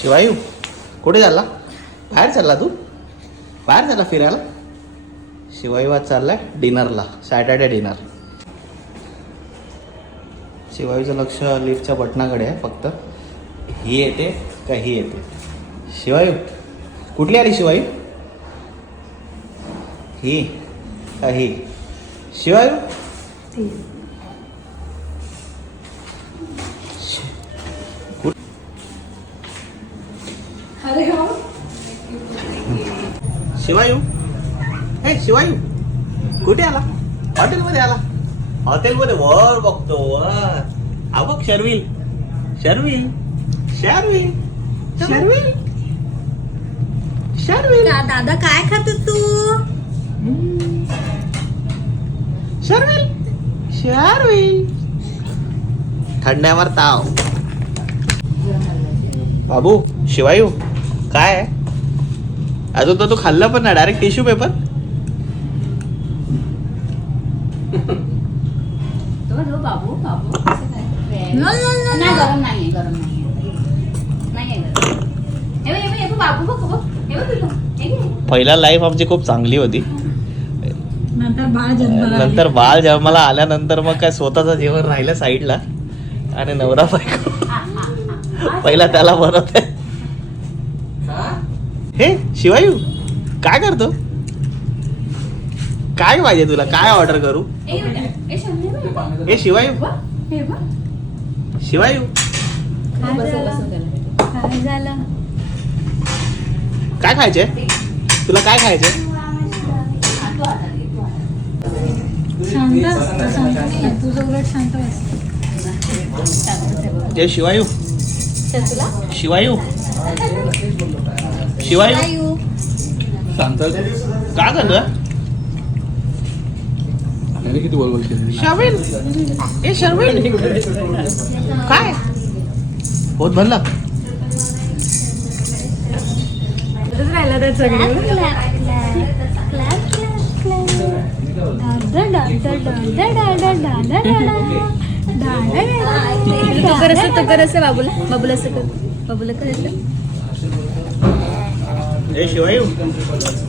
शिवायू कुठे चालला? बाहेर चालला तू? बाहेर चालला फिरायला? शिवायू आज चाललाय डिनरला, सॅटर्डे डिनर. शिवायूचं लक्ष लिफ्टच्या बटनाकडे आहे फक्त. ही येते का ही येते? शिवायू कुठली आली शिवायू? ही का ही? शिवायू शिवायू हे शिवायू कुठे आला? हॉटेलमध्ये आला. हॉटेलमध्ये वर बघतो वर. हा बघ शर्विल शर्विल शर्विल शर्विल शर्विल. दादा काय खातो तू? शर्विल शर्विल. थंड्यावर ताव. बाबू शिवायू काय आहे? अजून तर तू खाल्लं पण नाही, डायरेक्ट टिश्यू पेपर. बाबू बाबू नाही, गरम नाहीये, गरम नाहीये. बाबू बघ पहिला लाईफ आमची खूप चांगली होती. नंतर बाळ जन्माला आल्यानंतर मग काय स्वतःचं जेवण राहिलं साईडला आणि नवरा बायको पहिला त्याला बनवते. हे शिवायू काय करतो? काय पाहिजे तुला? काय ऑर्डर करू? हे शिवायू शिवायू काय झालं? काय खायचंय तुला? काय खायचंय? ते शिवायू शिवायू शिवायू शांत काय करतोय? किती बोल शर्विल ए शर्विल काय होत म्हणलं? बाबूला बाबूला असं कर. बाबूला करायचं. ए शिवायू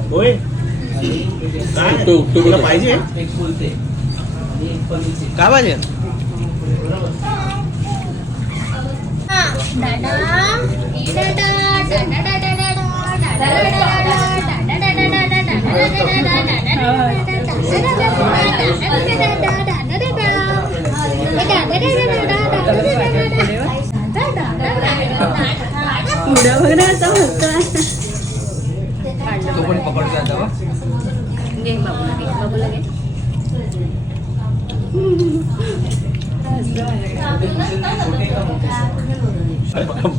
होय काय तुला पाहिजे? काय पाहिजे? तो पण पकडतो आता. घे बाबूला घे. बाबूला घे.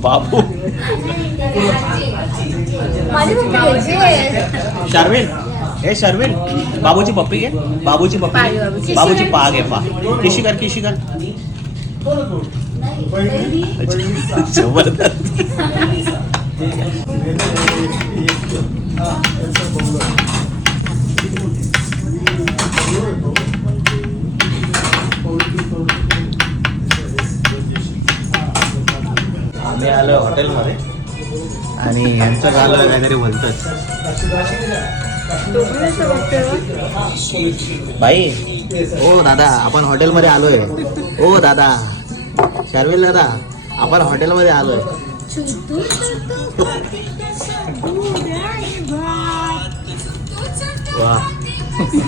बाबू शर्विल हे शर्विल बाबूची पप्पी घे. बाबूची पप्पी बाबूची पा घे. पा किशी कर किशी कर. जबरदस्त. आम्ही आलो हॉटेलमध्ये आणि यांचं झालं काहीतरी बोलतच. बाई ओ दादा आपण हॉटेलमध्ये आलोय. ओ दादा शर्विल दादा आपण हॉटेलमध्ये आलोय. वा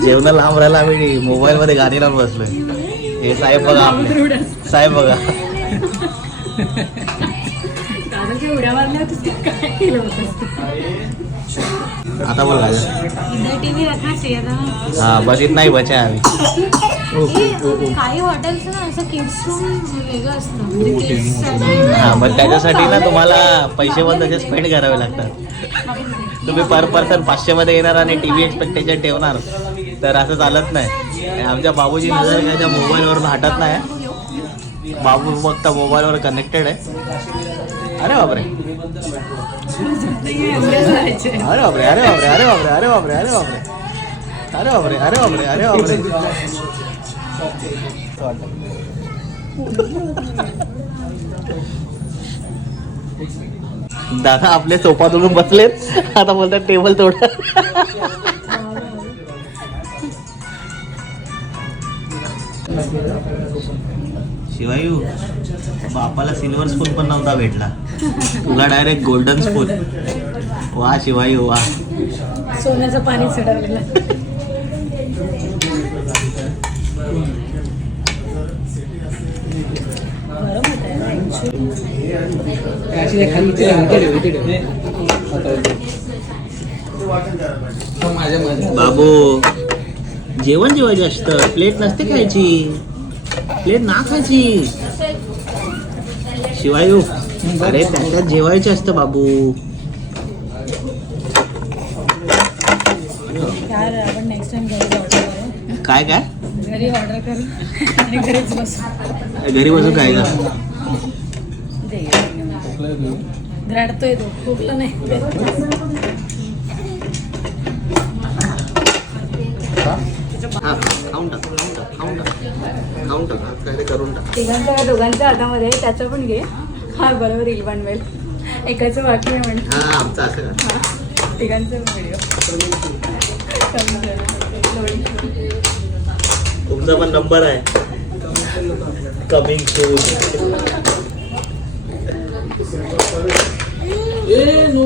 जेवण लांब राहिला. आम्ही मोबाईल मध्ये गाणी लावून बसलोय. हे साहेब बघा साहेब बघा. आता बोल हा बस इतना ही बचा है अभी. काही हॉटेल्स ना असं किड्स रूम वेगळं असतं. हा मग त्याच्यासाठी ना तुम्हाला पैसे पण तसे स्पेंड करावे लागतात. तुम्ही पर पर्सन 500 मध्ये येणार आणि टीव्ही एक्सपेक्टेशन ठेवणार तर असं चालत नाही. आमच्या बाबूजी नजर त्याच्या मोबाईलवरून हटत नाही. बाबू फक्त मोबाईलवर कनेक्टेड आहे. अरे बापरे अरे बापरे अरे बापरे अरे बापरे अरे बापरे अरे बापरे अरे बापरे अरे बापरे अरे बापरे. दादा आपले सोफा तोडून बसलेत आता बोलतात टेबल तोडा. शिवायू बापाला सिल्वर स्पून पण नव्हता भेटला, तुला डायरेक्ट गोल्डन स्पून. वा शिवायू वा. सोन्याचं पाणी चढवलेलं. गरम होत आहे अशी खाली इथे ठेव. माझ्या बाबू जेवण जेवायचं असतं, प्लेट नसते खायची, प्लेट ना खायची. शिवायू अरे त्याच्यात जेवायचे असतं बाबू. यार आपण नेक्स्ट टाइम घरी ऑर्डर करू. काय काय घरी ऑर्डर करू आणि घरीच बसू. घरी बसून काय का रडतोय तो, खोकला नाही. हा, खाऊन टाक, खाऊन टाक, खाऊन टाक, खाऊन टाक, काय ते करून टाक. तिघांच्या दोघांच्या हातामध्ये आहे, त्याचं पण घे. हा बरोबर रील बनवेल. एकाचं बाकी आहे म्हणतो. हा आमचं असं का हा तिघांचं व्हिडिओ. तुमचा पण नंबर आहे कमिंग सून. नो